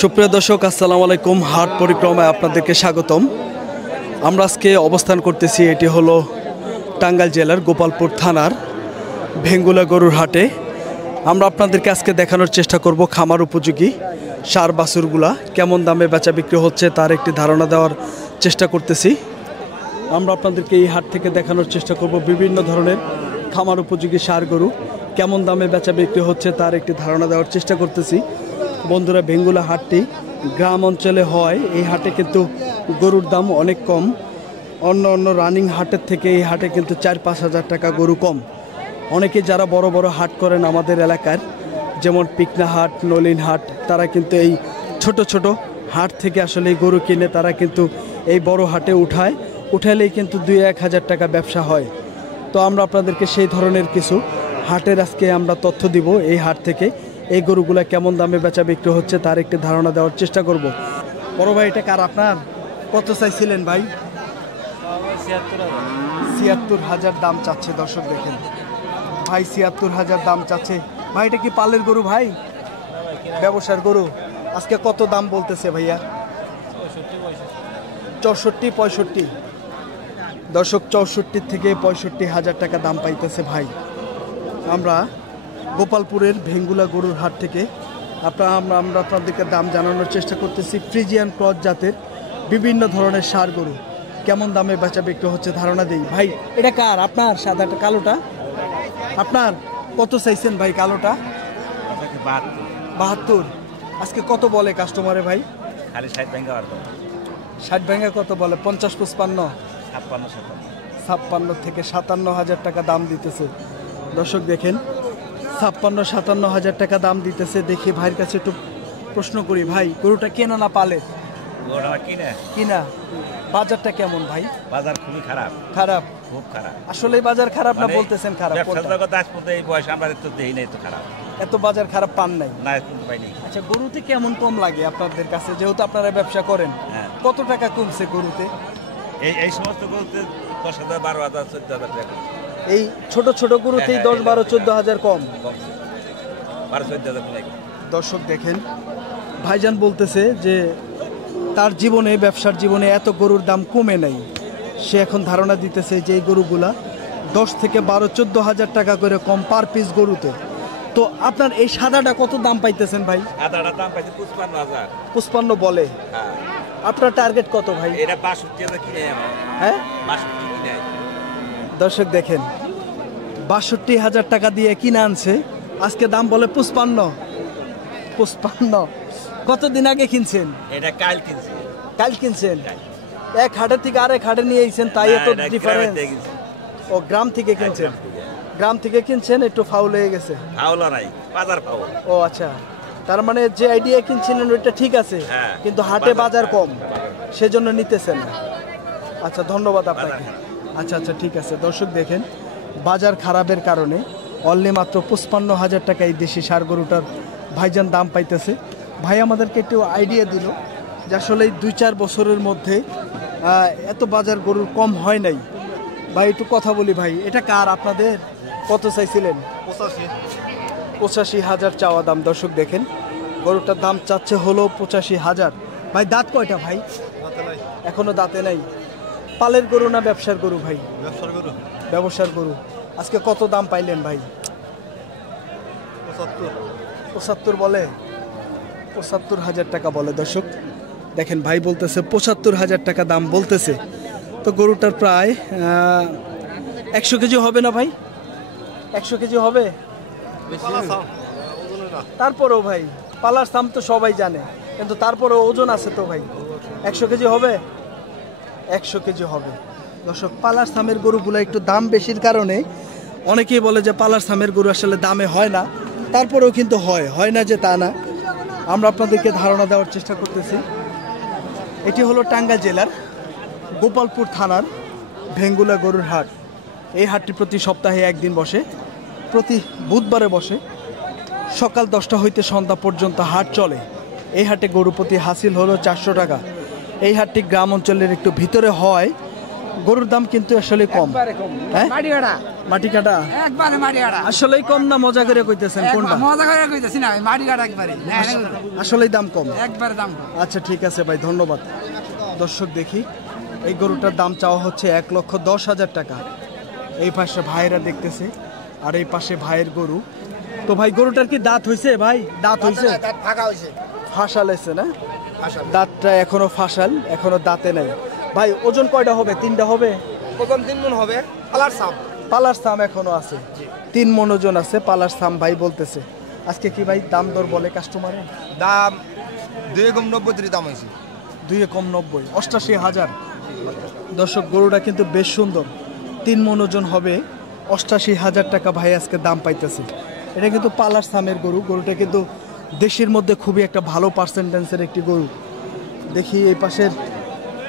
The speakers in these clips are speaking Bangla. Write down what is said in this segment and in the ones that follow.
সুপ্রিয় দর্শক আসসালামু আলাইকুম। হাট পরিক্রমায় আপনাদেরকে স্বাগতম। আমরা আজকে অবস্থান করতেছি, এটি হলো টাঙ্গাইল জেলার গোপালপুর থানার ভেঙ্গুলা গরুর হাটে। আমরা আপনাদেরকে আজকে দেখানোর চেষ্টা করব খামার উপযোগী সার বাছুরগুলা কেমন দামে বেচা বিক্রি হচ্ছে তার একটি ধারণা দেওয়ার চেষ্টা করতেছি। আমরা আপনাদেরকে এই হাট থেকে দেখানোর চেষ্টা করব বিভিন্ন ধরনের খামার উপযোগী সার গরু কেমন দামে বেচা বিক্রি হচ্ছে তার একটি ধারণা দেওয়ার চেষ্টা করতেছি। বন্ধুরা, ভেঙ্গুলা হাটটি গ্রাম অঞ্চলে হয়। এই হাটে কিন্তু গরুর দাম অনেক কম। অন্য রানিং হাটের থেকে এই হাটে কিন্তু 4-5 হাজার টাকা গরু কম। অনেকে যারা বড় বড় হাট করেন আমাদের এলাকার, যেমন পিকনা হাট, নলিন হাট, তারা কিন্তু এই ছোট ছোট হাট থেকে আসলে এই গরু কিনে তারা কিন্তু এই বড় হাটে উঠালেই কিন্তু 2-1 হাজার টাকা ব্যবসা হয়। তো আমরা আপনাদেরকে সেই ধরনের কিছু হাটের আজকে আমরা তথ্য দিব। এই হাট থেকে এই গরুগুলা কেমন দামে বেচা বিক্রি হচ্ছে তার একটি ধারণা দেওয়ার চেষ্টা করব। বড় ভাই, এটা কার আপনার? কত চাইছিলেন ভাই? 76,000 দাম চাচ্ছে। দর্শক দেখেন ভাই, 76,000 দাম চাচ্ছে। ভাই, এটা কি পালের গরু ভাই? ব্যবসার গরু? আজকে কত দাম বলতেছে ভাইয়া? 64-65। দর্শক, 64 থেকে 65,000 টাকা দাম পাইতেছে ভাই। আমরা গোপালপুরের ভেঙ্গুলা গরুর হাট থেকে আমরা আপনাদেরকে দাম জানানোর চেষ্টা করতেছি। ফ্রিজিয়ান ক্রস জাতের বিভিন্ন ধরনের সার গরু কেমন দামে বেচা বিক্রি হচ্ছে ধারণা দেই। ভাই, এটা কার? আপনার? সাদাটা? কালোটা আপনার? কত চাইছেন ভাই কালোটা? 72। আজকে কত বলে কাস্টমারে ভাই? 60 ভাঙ্গা কত বলে? 50-55? 56 থেকে 57,000 টাকা দাম দিতেছে। দর্শক দেখেন, 56-57 হাজার টাকা দাম দিতেছে। দেখি ভাইয়ের কাছে একটু প্রশ্ন করি। ভাই, গরুটা কেনা না পালে? কিনা। বাজারটা কেমন ভাই? বাজার খুবই খারাপ। খারাপ? খুব খারাপ। আসলে বাজার খারাপ না বলতেছেন খারাপ? এত বাজার খারাপ পান নাই? আচ্ছা, গরুতে কেমন কম লাগে আপনাদের কাছে, যেহেতু আপনারা ব্যবসা করেন? কত টাকা কমছে গরুতে? এই সমস্ত গরুতে 10,000, 12,000, 14,000 টাকা। এই ছোট ছোট গরুতেই 10, 12, 14 হাজার কম? 12-14,000 টাকা। দর্শক দেখেন, ভাইজান বলতেছে যে তার জীবনে, ব্যবসার জীবনে এত গরুর দাম কমে নাই। সে এখন ধারণা দিতেছে যে এই গরুগুলা 10 থেকে 12, 14 হাজার টাকা করে কম পার পিস গরুতে। তো আপনার এই সাদাটা কত দাম পাইতেছেন ভাই? সাদাটার দাম পাইছে 55,000। 55 বলে? আপনার টার্গেট কত ভাই? এটা 62,000 কিনে। হ্যাঁ, 62 কিনে। দর্শক দেখেন, 62,000 টাকা দিয়ে কিনে আনছে, আজকে দাম বলে 55। কতদিন আগে কিনছেন? এটা কাল কিনছি। কাল কিনছেন? এক হাটের থেকে আরেক হাটে নিয়ে এসেছেন, তাই এত ডিফারেন্স? ও, গ্রাম থেকে কিনছেন? গ্রাম থেকে কিনছেন, একটু ফাউল হয়ে গেছে? ফাউল নাই, বাজার ফাউল। ও আচ্ছা, তার মানে যে আইডিয়া কিনছিলেন ওইটা ঠিক আছে, কিন্তু হাটে বাজার কম, সেজন্য নিতেছেন না। আচ্ছা, ধন্যবাদ আপনাকে। আচ্ছা, ঠিক আছে। দর্শক দেখেন, বাজার খারাপের কারণে অনলি মাত্র 55,000 টাকা এই দেশি সার গরুটার ভাইজান দাম পাইতেছে। ভাই আমাদেরকে একটু আইডিয়া দিল যে আসলে 2-4 বছরের মধ্যে এত বাজার গরুর কম হয় নাই। ভাই, একটু কথা বলি। ভাই, এটা কার আপনাদের? কত চাইছিলেন? 85,000 চাওয়া দাম। দর্শক দেখেন, গরুটার দাম চাচ্ছে হলো 85,000। ভাই, দাঁত কয়টা ভাই? এখনো দাঁতে নাই। পালের গরু না ব্যবসার গরু ভাই? ব্যবসার গরু। আজকে কত দাম পাইলেন ভাই? 75 বলে? 75,000 টাকা বলে। দর্শক দেখেন, ভাই বলতেছে 75,000 টাকা দাম বলতেছে। তো গরুটার প্রায় 100 কেজি হবে না ভাই? 100 কেজি হবে? তারপরেও ভাই, পালার দাম তো সবাই জানে, কিন্তু তারপরেও ওজন আছে তো ভাই। 100 কেজি হবে? 100 কেজি হবে। দর্শক, পালার সামের গরুগুলো একটু দাম বেশির কারণে অনেকেই বলে যে পালার সামের গরু আসলে দামে হয় না, তারপরেও কিন্তু হয় না যে তা না। আমরা আপনাদেরকে ধারণা দেওয়ার চেষ্টা করতেছি। এটি হলো টাঙ্গাইল জেলার গোপালপুর থানার ভেঙ্গুলা গরুর হাট। এই হাটটি প্রতি সপ্তাহে একদিন বসে, প্রতি বুধবারে বসে। সকাল 10টা হইতে সন্ধ্যা পর্যন্ত হাট চলে। এই হাটে গরু প্রতি হাসিল হলো 400 টাকা। এই হাটটি গ্রাম অঞ্চলের একটু ভিতরে হয়, গরুর দাম কিন্তু আসলে কম। হ্যাঁ, মাটি কাটা একবারে মাটি কাটা আসলেই কম না মজা করে কইতেছেন কোনটা মজা করে কইতেছি না মাটি কাটা একবারে আসলেই দাম কম একবারে দাম কম। আচ্ছা ঠিক আছে ভাই ধন্যবাদ। দর্শক দেখি এই গরুটার দাম চাওয়া হচ্ছে 1,10,000 টাকা। এই পাশে ভাইয়েরা দেখতেছে আর এই পাশে ভাইয়ের গরু। তো ভাই গরুটার কি দাঁত হইছে ভাই? দাঁত হইছে? ফাঁকা হইছে ফাঁসাল হয়েছে না? দাঁতটা এখনো ফাঁসাল, এখনো দাঁতে নাই। ভাই ওজন কয়টা হবে? 3টা হবে? ওজন 3 মণ হবে। পালার সাপ পালার সাম এখনো আছে, 3 মণ ওজন আছে পালার সাম ভাই বলতেছে। আজকে কি ভাই দাম দর বলে কাস্টমারে? দাম 2,90 দাম হইছে। 2,90 88,000। দর্শক গরুটা কিন্তু বেশ সুন্দর, 3 মণ ওজন হবে, 88,000 টাকা ভাই আজকে দাম পাইতেছে। এটা কিন্তু পালার সামের গরু। গরুটা কিন্তু দেশের মধ্যে খুবই একটা ভালো পার্সেন্টেন্সের একটি গরু। দেখি এই পাশের,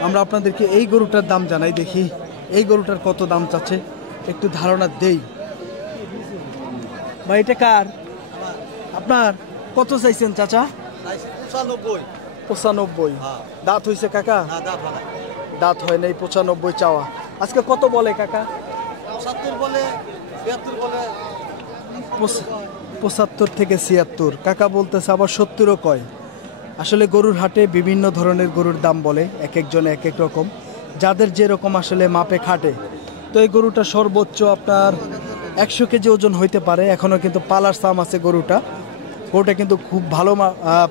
আমরা আপনাদেরকে এই গরুটার দাম জানাই। দেখি এই গরুটার কত দাম চাচ্ছে, একটু ধারণা দেই। ভাই এটা কার? আপনার? কত চাইছেন চাচা? 95। দাঁত হইছে কাকা? দাঁত হয় নাই, 95 চাওয়া। আজকে কত বলে কাকা? 75 থেকে 76। কাকা বলতেছে আবার 70ও কয়। আসলে গরুর হাটে বিভিন্ন ধরনের গরুর দাম বলে, এক একজন এক এক রকম, যাদের যেরকম আসলে মাপে খাটে। তো এই গরুটা সর্বোচ্চ আপনার 100 কেজি ওজন হইতে পারে। এখনও কিন্তু পালার সাম আছে গরুটা। গরুটা কিন্তু খুব ভালো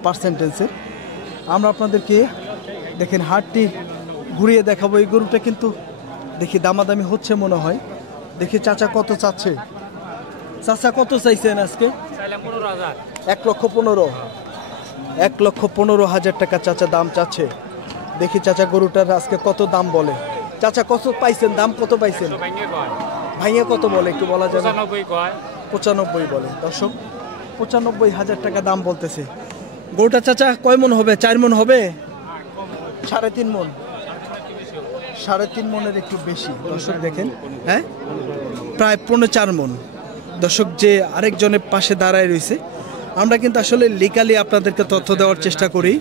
পার্সেন্টেন্সের। আমরা আপনাদেরকে দেখেন হাটটি ঘুরিয়ে দেখাবো। এই গরুটা কিন্তু দেখি দামাদামি হচ্ছে মনে হয়। দেখি চাচা কত চাচ্ছে। চাচা কত চাইছেন আজকে? 1,15,000। 1,15,000 টাকা চাচা দাম চাচ্ছে। দেখি চাচা গরুটার আজকে কত দাম বলে। চাচা কত পাইছেন? দাম কত পাইছেন? ভাইয়া কত বলে একটু বলা যাবে? 95 বলে। দর্শক 95,000 টাকা দাম বলতেছে। গরুটা চাচা কয় মন হবে? 4 মন হবে? 3.5 মন। 3.5 মনের একটু বেশি। দর্শক দেখেন, হ্যাঁ প্রায় 4 মন। দর্শক যে আরেকজনের পাশে দাঁড়ায় রয়েছে, আমরা কিন্তু আসলে লিগালি আপনাদেরকে তথ্য দেওয়ার চেষ্টা করি।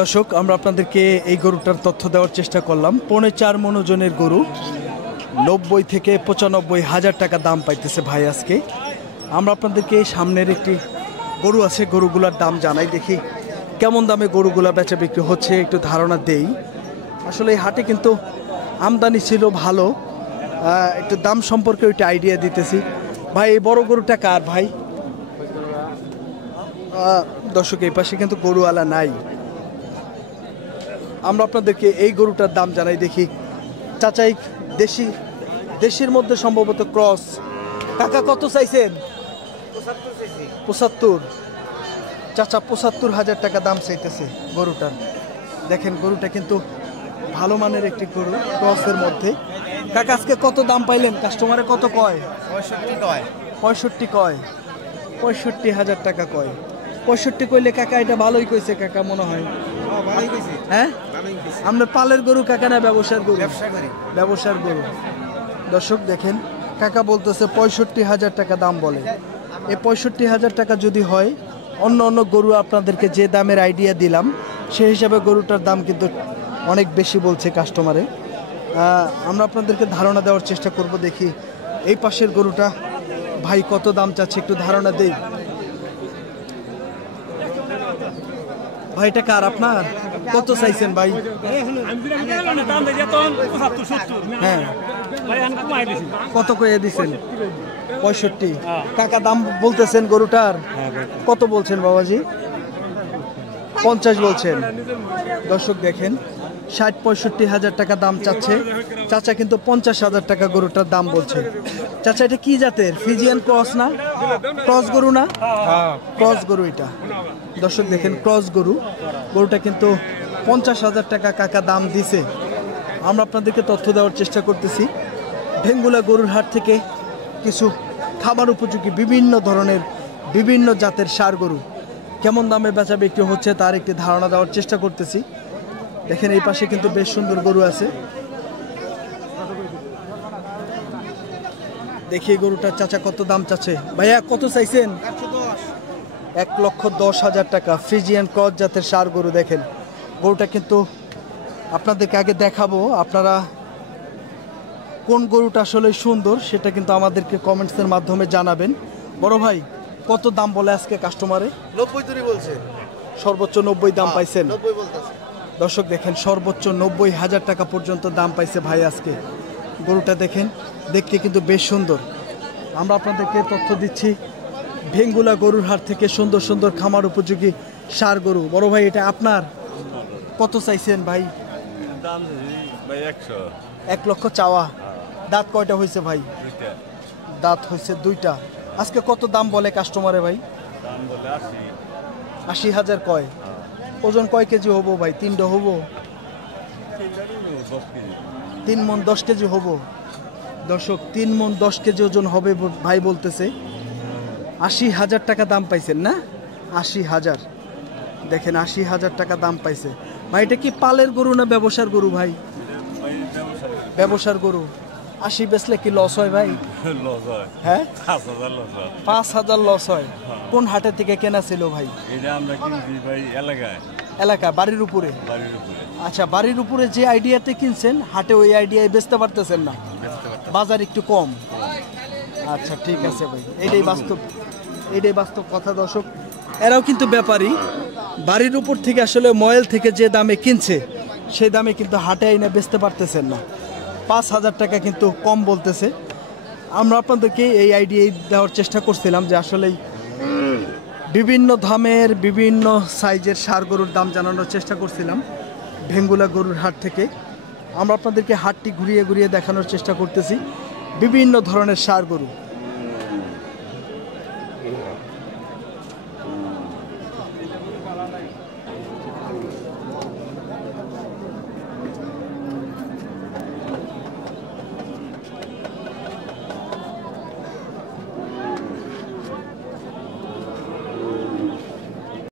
দর্শক আমরা আপনাদেরকে এই গরুটার তথ্য দেওয়ার চেষ্টা করলাম। 4.5 মন ওজনের গরু, 90 থেকে 95,000 টাকা দাম পাইতেছে ভাই আজকে। আমরা আপনাদেরকে সামনের একটি গরু আছে, গরুগুলার দাম জানাই। দেখি কেমন দামে গরুগুলা বেচা বিক্রি হচ্ছে, একটু ধারণা দেই। আসলে এই হাটে কিন্তু আমদানি ছিল ভালো, একটু দাম সম্পর্কে ওইটা আইডিয়া দিতেছি। ভাই এই বড় গরুটা কার ভাই? দর্শক এই পাশে কিন্তু গরুওয়ালা নাই। আমরা আপনাদেরকে এই গরুটার দাম জানাই। দেখি চাচাই দেশির মধ্যে সম্ভবত ক্রস। কাকা কত চাইছেন? 75। চাচা 75,000 টাকা দাম চাইতেছে গরুটার। দেখেন গরুটা কিন্তু ভালো মানের একটি গরু, ক্রসের মধ্যে। কাকা আজকে কত দাম পাইলেন? কাস্টমারে কত কয়? 65 কয়। 65,000 টাকা কয়। 65 কইলে কাকা এটা ভালোই কইছে কাকা মনে হয়। হ্যাঁ আমরা পালের গরু কাকা না ব্যবসার গরু? ব্যবসার গরু। দর্শক দেখেন কাকা বলতেছে 65,000 টাকা দাম বলে। এই 65,000 টাকা যদি হয়, অন্য অন্য গরু আপনাদেরকে যে দামের আইডিয়া দিলাম সেই হিসাবে গরুটার দাম কিন্তু অনেক বেশি বলছে কাস্টমারে। আমরা আপনাদেরকে ধারণা দেওয়ার চেষ্টা করব। দেখি এই পাশের গরুটা ভাই কত দাম চাচ্ছে, একটু ধারণা দেই। ভাই এটা কার? আপনার? কত চাইছেন ভাই? হ্যাঁ কত কয়ে দিছেন? 65। কাকা দাম বলতেছেন গরুটার? কত বলছেন বাবাজি? 50 বলছেন। দর্শক দেখেন 60-65,000 টাকা দাম চাচ্ছে চাচা, কিন্তু 50,000 টাকা গরুটার দাম বলছে। চাচা এটা কি জাতের? ফিজিয়ান ক্রস না? ক্রস গরু না? ক্রস গরু এটা। দর্শক দেখেন ক্রস গরু। গরুটা কিন্তু 50,000 টাকা কাকা দাম দিছে। আমরা আপনাদেরকে তথ্য দেওয়ার চেষ্টা করতেছি। ভেঙ্গুলা গরুর হাট থেকে কিছু খাবার উপযোগী বিভিন্ন ধরনের বিভিন্ন জাতের ষাঁড় গরু কেমন দামে বেচা বিক্রি হচ্ছে তার একটি ধারণা দেওয়ার চেষ্টা করতেছি। দেখেন এই পাশে কিন্তু বেশ সুন্দর গরু আছে। দেখি গরুটার চাচা কত দাম চাচ্ছে। ভাইয়া কত চাইছেন? 1,10,000 টাকা। ফ্রিজিয়ান ক্রস জাতের ষাঁড় গরু। দেখেন গরুটা কিন্তু আপনাদেরকে আগে দেখাবো, আপনারা কোন গরুটা আসলে সুন্দর সেটা কিন্তু আমাদেরকে কমেন্টসের মাধ্যমে জানাবেন। বড় ভাই, কত দাম বলে আজকে কাস্টমারে? 90 তরি বলছে। সর্বোচ্চ 90 দাম পাইছেন? 90 বলতেছে। দর্শক দেখেন, সর্বোচ্চ 90,000 টাকা পর্যন্ত দাম পাইছে ভাই আজকে। গরুটা দেখেন, দেখতে কিন্তু বেশ সুন্দর। আমরা আপনাদেরকে তথ্য দিচ্ছি ভেঙ্গুলা গরুর হাট থেকে সুন্দর সুন্দর খামার উপযোগী ষাঁড় গরু। বড় ভাই, এটা আপনার? কত চাইছেন ভাই? দাম ভাই 100। 1 লক্ষ চাওয়া। দাঁত কয়টা হয়েছে ভাই? দাঁত হয়েছে 2টা। আজকে কত দাম বলে কাস্টমারে ভাই? দাম বলে 80,000 কয়। ওজন কয় কেজি হবো ভাই? 3 হবো? 3 মণ 10 কেজি হবো। দর্শক, 3 মণ 10 কেজি ওজন হবে ভাই বলতেছে। 80,000 টাকা দাম পাইছেন না? 80,000। দেখেন, 80,000 টাকা দাম পাইছে ভাই। এটা কি পালের গরু না ব্যবসার গরু ভাই? ব্যবসার গরু। 80 বেচলে কি লস হয় ভাই? লস হয়। হ্যাঁ, 5,000 লস হয়। 5,000 লস হয়। কোন হাটে থেকে কেনা ছিল ভাই? এটা আমরা কিনছি ভাই এলাকায়, এলাকা, বাড়ির উপরে? বাড়ির উপরে। আচ্ছা, বাড়ির উপরে যে আইডিয়াতে কিনছেন, হাটে ওই আইডিয়ায় বেচতে পারতেছেন না, বাজার একটু কম। আচ্ছা, ঠিক আছে ভাই, এটাই বাস্তব কথা। দর্শক, এরাও কিন্তু ব্যাপারী, বাড়ির উপর থেকে আসলে ময়েল থেকে যে দামে কিনছে সেই দামে কিন্তু হাটে এনে বেচতে পারতেছেন না। 5,000 টাকা কিন্তু কম বলতেছে। আমরা আপনাদেরকে এই আইডিয়া দেওয়ার চেষ্টা করছিলাম যে আসলেই বিভিন্ন দামের বিভিন্ন সাইজের ষাঁড় গরুর দাম জানানোর চেষ্টা করছিলাম ভেঙ্গুলা গরুর হাট থেকে। আমরা আপনাদেরকে হাটটি ঘুরিয়ে ঘুরিয়ে দেখানোর চেষ্টা করতেছি বিভিন্ন ধরনের ষাঁড় গরু।